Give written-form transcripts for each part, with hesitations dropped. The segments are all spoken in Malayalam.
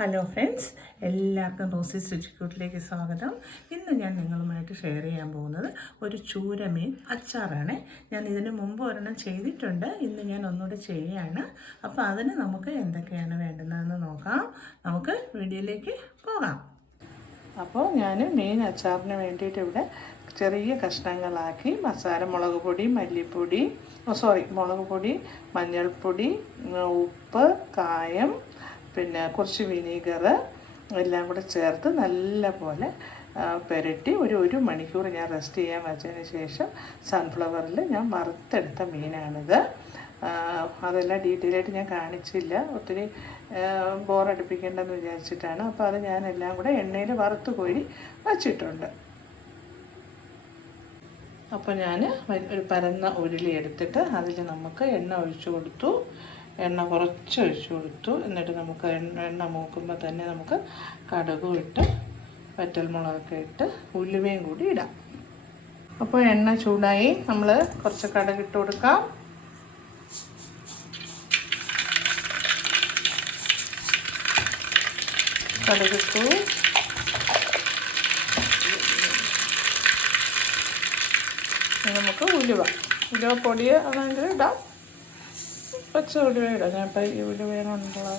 ഹലോ ഫ്രണ്ട്സ്, എല്ലാവർക്കും റോസീസ് രുചിക്കൂട്ടിലേക്ക് സ്വാഗതം. ഇന്ന് ഞാൻ നിങ്ങളുമായിട്ട് ഷെയർ ചെയ്യാൻ പോകുന്നത് ഒരു ചൂരമീൻ അച്ചാറാണ്. ഞാൻ ഇതിന് മുമ്പ് ഒരെണ്ണം ചെയ്തിട്ടുണ്ട്. ഇന്ന് ഞാൻ ഒന്നുകൂടെ ചെയ്യുകയാണ്. അപ്പോൾ അതിന് നമുക്ക് എന്തൊക്കെയാണ് വേണ്ടുന്നതെന്ന് നോക്കാം. നമുക്ക് വീഡിയോയിലേക്ക് പോകാം. അപ്പോൾ ഞാൻ മീൻ അച്ചാറിന് വേണ്ടിയിട്ട് ഇവിടെ ചെറിയ കഷ്ണങ്ങളാക്കി മസാല, മുളക് പൊടി, മല്ലിപ്പൊടി, മുളക് പൊടി, മഞ്ഞൾപ്പൊടി, ഉപ്പ്, കായം, പിന്നെ കുറച്ച് വിനീഗർ എല്ലാം കൂടെ ചേർത്ത് നല്ല പോലെ പുരട്ടി ഒരു മണിക്കൂർ ഞാൻ റെസ്റ്റ് ചെയ്യാൻ വെച്ചതിന് ശേഷം സൺഫ്ലവറിൽ ഞാൻ വറുത്തെടുത്ത മീനാണിത്. അതെല്ലാം ഡീറ്റെയിൽ ആയിട്ട് ഞാൻ കാണിച്ചില്ല, ഒത്തിരി ബോറടിപ്പിക്കേണ്ടെന്ന് വിചാരിച്ചിട്ടാണ്. അപ്പോൾ അത് ഞാനെല്ലാം കൂടെ എണ്ണയിൽ വറുത്ത് കോരി വച്ചിട്ടുണ്ട്. അപ്പോൾ ഞാൻ ഒരു പരന്ന ഉരുളി എടുത്തിട്ട് അതിൽ നമുക്ക് എണ്ണ ഒഴിച്ചു കൊടുത്തു. എണ്ണ കുറച്ച് ഒഴിച്ചു കൊടുത്തു. എന്നിട്ട് നമുക്ക് എണ്ണ മൂക്കുമ്പോൾ തന്നെ നമുക്ക് കടുകും ഇട്ട് വറ്റൽമുളകൊക്കെ ഇട്ട് ഉലുവയും കൂടി ഇടാം. അപ്പോൾ എണ്ണ ചൂടായി, നമ്മൾ കുറച്ച് കടുക് ഇട്ട് കൊടുക്കാം. കടുകിട്ടു. നമുക്ക് ഉലുവ പൊടി അതാണെങ്കിൽ ഇടാം, പച്ച ഉലുവ ഇടാം. ഞാൻ ഇപ്പം ഈ ഉലുവേനുള്ളത്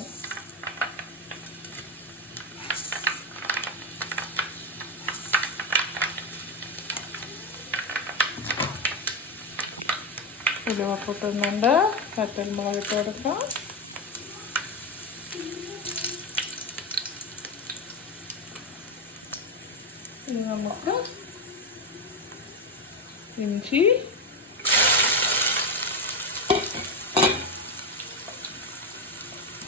ഉലുവ പൊട്ടുന്നുണ്ട്. വറ്റൽമുളക് ഇട്ട് കൊടുക്കാം. ഇനി നമുക്ക് ഇഞ്ചി,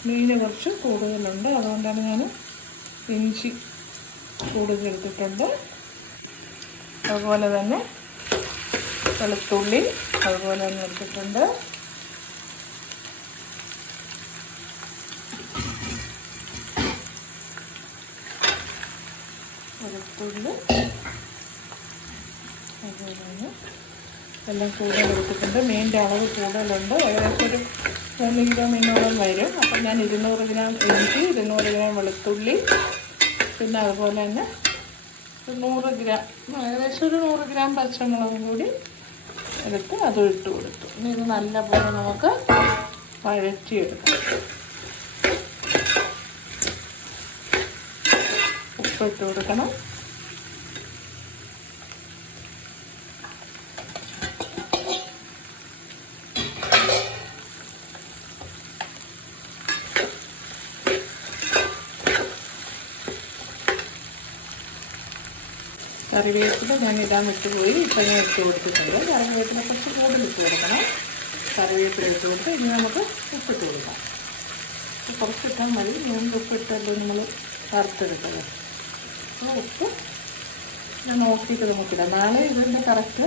മീന് കുറച്ച് കൂടുതലുണ്ട്, അതുകൊണ്ടാണ് ഞാൻ ഇഞ്ചി കൂടുതൽ എടുത്തിട്ടുണ്ട്. അതുപോലെ തന്നെ വെളുത്തുള്ളി അതുപോലെ തന്നെ എടുത്തിട്ടുണ്ട്. വെളുത്തുള്ളി അതുപോലെ തന്നെ എല്ലാം കൂടുതൽ എടുത്തിട്ടുണ്ട്. മീനിൻ്റെ അളവ് കൂടുതലുണ്ട്, ഏകദേശം ഒരു 3 കിലോ മീനോളം വരും. അപ്പം ഞാൻ 200 ഗ്രാം ഇഞ്ചി, 200 ഗ്രാം വെളുത്തുള്ളി, പിന്നെ അതുപോലെ തന്നെ 100 ഗ്രാം, ഏകദേശം ഒരു 100 ഗ്രാം പച്ചമുളകും കൂടി എടുത്ത് അതും ഇട്ട് കൊടുത്തു. ഇനി ഇത് നല്ലപോലെ നമുക്ക് വഴറ്റിയെടുക്കാം. ഉപ്പിട്ട് കൊടുക്കണം. കറിവേപ്പില ഞാൻ ഇടാൻ വിട്ടുപോയി, ഇപ്പം ഞാൻ ഇട്ട് കൊടുത്തിട്ടുണ്ട്. കറിവേപ്പില കുറച്ച് കൂടുതൽ ഇട്ട് കൊടുക്കണം. കറിവേപ്പില ഇട്ട് കൊടുത്ത് ഇനി നമുക്ക് ഉപ്പിട്ട് കൊടുക്കാം. കുറച്ചിട്ടാൽ മതി, മൂന്ന് ഉപ്പിട്ടല്ലോ നമ്മൾ വറുത്തെടുത്തത്. അപ്പോൾ ഉപ്പ് ഞാൻ നോക്കിയിട്ട് നമുക്കിടാം. നാളെ ഇതിൻ്റെ കറക്റ്റ്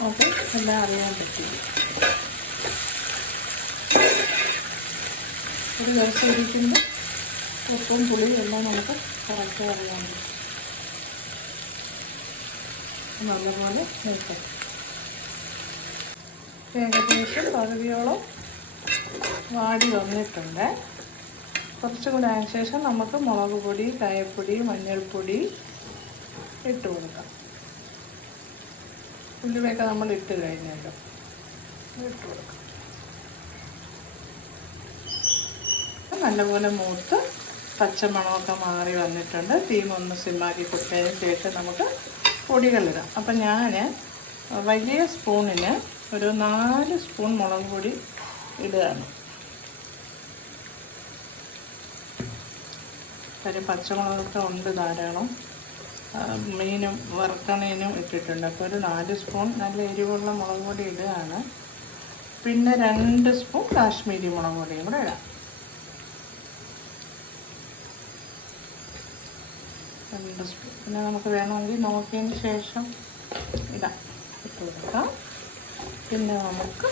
നമുക്ക് എല്ലാം അറിയാൻ പറ്റില്ല. ഒരു ദിവസം ഇരിക്കുമ്പോൾ ഉപ്പും പുളിയും എല്ലാം നമുക്ക് കറക്റ്റ് അറിയാൻ പറ്റും. നല്ലപോലെ നോക്കാം. ഏകദേശം പകുതിയോളം വാടി വന്നിട്ടുണ്ട്. കുറച്ചും കൂടെ ആയ ശേഷം നമുക്ക് മുളക് പൊടി, കായപ്പൊടി, മഞ്ഞൾപ്പൊടി ഇട്ട് കൊടുക്കാം. ഉലുവയൊക്കെ നമ്മൾ ഇട്ട് കഴിഞ്ഞല്ലോ, ഇട്ട് കൊടുക്കാം. നല്ലപോലെ മൂത്ത് പച്ചമണമൊക്കെ മാറി വന്നിട്ടുണ്ട്. തീമൊന്ന് സിമ്മാക്കി കൊടുത്തതിന് ശേഷം നമുക്ക് പൊടികളിടാം. അപ്പം ഞാൻ വലിയ സ്പൂണിന് ഒരു 4 സ്പൂൺ മുളക് പൊടി ഇടുകയാണ്. കാര്യം പച്ചമുളകൊക്കെ ഉണ്ട് ധാരാളം, മീനും വറുക്കണേനും ഇട്ടിട്ടുണ്ട്. അപ്പോൾ ഒരു 4 സ്പൂൺ നല്ല എരിവുള്ള മുളക് പൊടി ഇടുകയാണ്. പിന്നെ 2 സ്പൂൺ കാശ്മീരി മുളക് പൊടിയും കൂടെ ഇടാം. 2 സ്പൂൺ. പിന്നെ നമുക്ക് വേണമെങ്കിൽ നോക്കിയതിന് ശേഷം ഇടാം, ഇട്ട് കൊടുക്കാം. പിന്നെ നമുക്ക്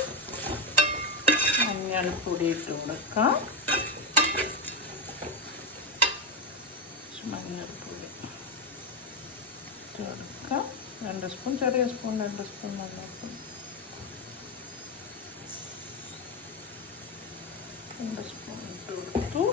മഞ്ഞൾപ്പൊടി ഇട്ട് കൊടുക്കാം. മഞ്ഞൾപ്പൊടി ഇട്ട് കൊടുക്കാം. 2 സ്പൂൺ, ചെറിയ സ്പൂൺ 2 സ്പൂൺ മഞ്ഞൾപ്പൊടി, 2 സ്പൂൺ ഇട്ട് കൊടുത്തു.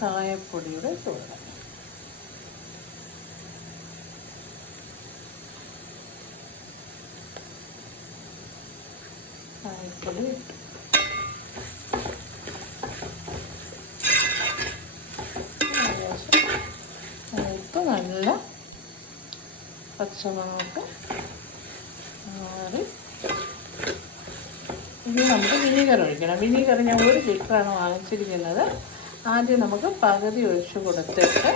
കായപ്പൊടിയുടെ ഇട്ട് കൊടുക്കാം. കായപ്പൊടി ഇട്ട് ഇട്ട് നല്ല പച്ചമുളക് മാറി ഇനി നമുക്ക് വിനീഗർ ഒഴിക്കണം. വിനീഗർ ഞാൻ 1 ലിറ്ററാണ് വാങ്ങിച്ചിരിക്കുന്നത്. ആദ്യം നമുക്ക് പകുതി ഒഴിച്ച് കൊടുത്തിട്ട്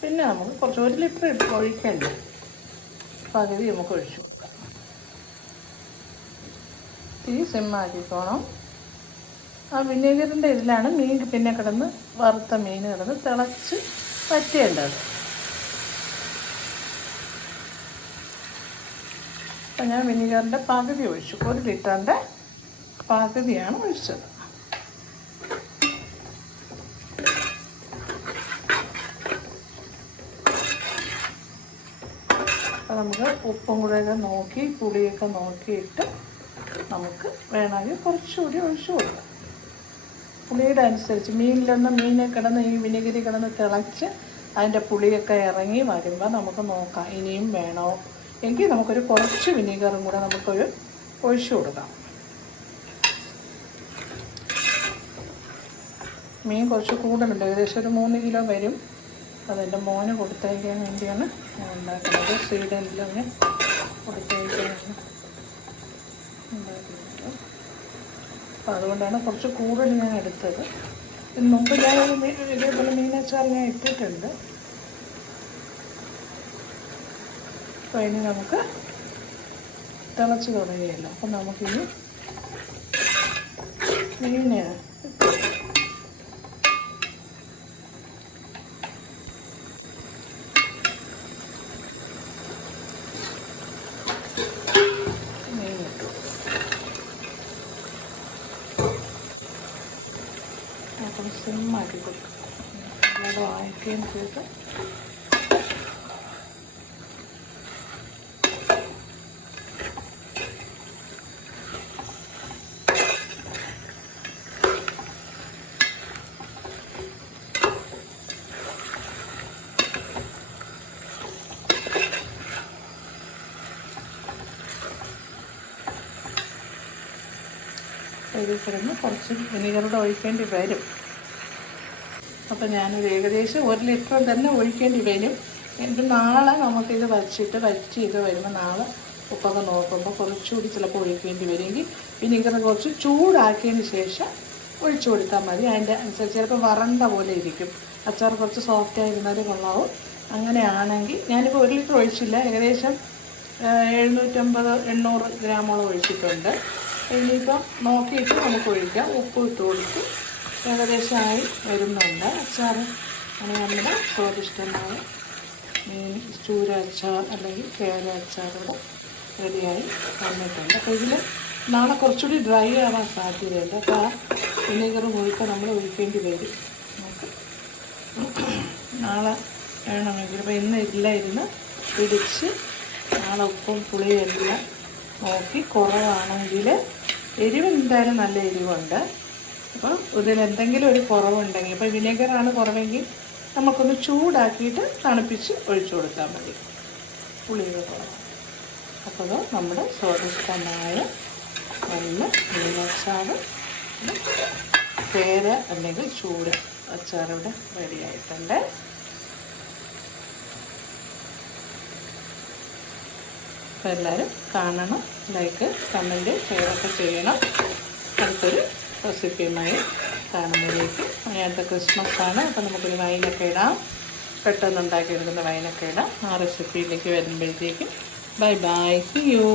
പിന്നെ നമുക്ക് കുറച്ച് 1 ലിറ്റർ ഒഴിക്കണ്ട, പകുതി നമുക്ക് ഒഴിച്ചു കൊടുക്കാം. തീ സിമ്മാക്കിക്കോണം. ആ വിനീഗറിൻ്റെ ഇതിലാണ് മീൻ പിന്നെ കിടന്ന് വറുത്ത മീൻ കിടന്ന് തിളച്ച് വറ്റിയേണ്ടത്. അപ്പം ഞാൻ വിനീഗറിൻ്റെ പകുതി ഒഴിച്ചു. 1 ലിറ്ററിൻ്റെ പകുതിയാണ് ഒഴിച്ചത്. അപ്പോൾ നമുക്ക് ഉപ്പും കൂടെയൊക്കെ നോക്കി പുളിയൊക്കെ നോക്കിയിട്ട് നമുക്ക് വേണമെങ്കിൽ കുറച്ചുകൂടി ഒഴിച്ചു കൊടുക്കാം. പുളിയുടെ അനുസരിച്ച് മീനിലൊന്ന് മീനെ കിടന്ന് ഈ വിനിഗിരി കിടന്ന് തിളച്ച് അതിൻ്റെ പുളിയൊക്കെ ഇറങ്ങി വരുമ്പോൾ നമുക്ക് നോക്കാം ഇനിയും വേണോ എങ്കിൽ നമുക്കൊരു കുറച്ച് വിനീഗറും കൂടെ നമുക്കൊരു ഒഴിച്ചു കൊടുക്കാം. മീൻ കുറച്ച് കൂടുതലുണ്ട്, ഏകദേശം ഒരു 3 കിലോ വരും. അതെൻ്റെ മോന് കൊടുത്തയക്കാൻ വേണ്ടിയാണ് ഞാൻ ഉണ്ടാക്കുന്നത്. സ്വീഡനിലൊക്കെ കൊടുത്തയക്കാനാണ് ഉണ്ടാക്കുന്നത്. അപ്പോൾ അതുകൊണ്ടാണ് കുറച്ച് കൂടുതൽ ഞാൻ എടുത്തത്. മുമ്പ് ഞാൻ ഇതേപോലെ മീനച്ചാർ ഞാൻ ഇട്ടിട്ടുണ്ട്. അപ്പോൾ ഇനി നമുക്ക് തിളച്ച് തുടങ്ങിയല്ലോ. അപ്പം നമുക്കിനി മീനെ അപ്പം സിമ്മാക്കി കൊടുക്കും. അത് വാങ്ങിക്കുകയും ചെയ്ത് ഇതിൽ കിടന്ന് കുറച്ച് വിനീഗറുടെ ഒഴിക്കേണ്ടി വരും. അപ്പോൾ ഞാനൊരു ഏകദേശം 1 ലിറ്റർ തന്നെ ഒഴിക്കേണ്ടി വരും. എന്നിട്ട് നാളെ നമുക്കിത് വച്ചിട്ട് വറ്റിയൊക്കെ വരുമ്പോൾ നാളെ ഉപ്പൊക്കെ നോക്കുമ്പോൾ കുറച്ചുകൂടി ചിലപ്പോൾ ഒഴിക്കേണ്ടി വരുമെങ്കിൽ വിനീഗർ കുറച്ച് ചൂടാക്കിയതിന് ശേഷം ഒഴിച്ചു കൊടുത്താൽ മതി. അതിൻ്റെ അനുസരിച്ച് ചിലപ്പോൾ വറണ്ട പോലെ ഇരിക്കും. അച്ചാർ കുറച്ച് സോഫ്റ്റായിരുന്നാലും കൊള്ളാവും. അങ്ങനെയാണെങ്കിൽ ഞാനിപ്പോൾ 1 ലിറ്റർ ഒഴിച്ചില്ല, ഏകദേശം 750-800 ഗ്രാമോളം ഒഴിച്ചിട്ടുണ്ട്. ഇനിയിപ്പം നോക്കിയിട്ട് നമുക്ക് ഒഴിക്കാം. ഉപ്പ് ഇട്ട് കൊടുത്ത് ഏകദേശമായി വരുന്നുണ്ട് അച്ചാർ. അങ്ങനെ നമ്മുടെ സ്വാദിഷ്ടമായ മീൻ ചൂര അച്ചാർ അല്ലെങ്കിൽ കേര അച്ചാറുകൾ റെഡിയായി വന്നിട്ടുണ്ട്. അപ്പോൾ ഇതിൽ നാളെ കുറച്ചുകൂടി ഡ്രൈ ആവാൻ സാധ്യതയുണ്ട്. അപ്പോൾ ആ വിനീഗർ മുഴുക്ക നമ്മൾ ഒഴിക്കേണ്ടി വരും നമുക്ക് നാളെ വേണമെങ്കിൽ. അപ്പോൾ ഇന്ന് ഇരുന്ന് പിടിച്ച് നാളെ ഉപ്പും പുളിയും എല്ലാം നോക്കി കുറവാണെങ്കിൽ എരിവ് എന്തായാലും നല്ല എരിവുണ്ട്. അപ്പോൾ ഇതിലെന്തെങ്കിലും ഒരു കുറവുണ്ടെങ്കിൽ ഇപ്പോൾ വിനീഗറാണ് കുറവെങ്കിൽ നമുക്കൊന്ന് ചൂടാക്കിയിട്ട് തണുപ്പിച്ച് ഒഴിച്ചു കൊടുത്താൽ മതി. പുളിയുടെ കുറവ്. അപ്പോൾ നമ്മുടെ സ്വാദിഷ്ടമായ നല്ല മീനച്ചാർ കേര അല്ലെങ്കിൽ ചൂര അച്ചാറിവിടെ റെഡിയായിട്ടുണ്ട്. അപ്പോൾ എല്ലാവരും കാണണം, ലൈക്ക് കമൻറ്റ് ഷെയറൊക്കെ ചെയ്യണം. അടുത്തൊരു റെസിപ്പിയുമായി കാണുന്നതിലേക്ക്. അടുത്ത ക്രിസ്മസാണ്, അപ്പോൾ നമുക്കൊരു വൈനൊക്കെ ഇടാം. പെട്ടെന്ന് ഉണ്ടാക്കിയെടുക്കുന്ന വൈനൊക്കെ ഇടാം. ആ റെസിപ്പിയിലേക്ക് വരുമ്പോഴത്തേക്കും ബൈ ബൈ, സീ യു.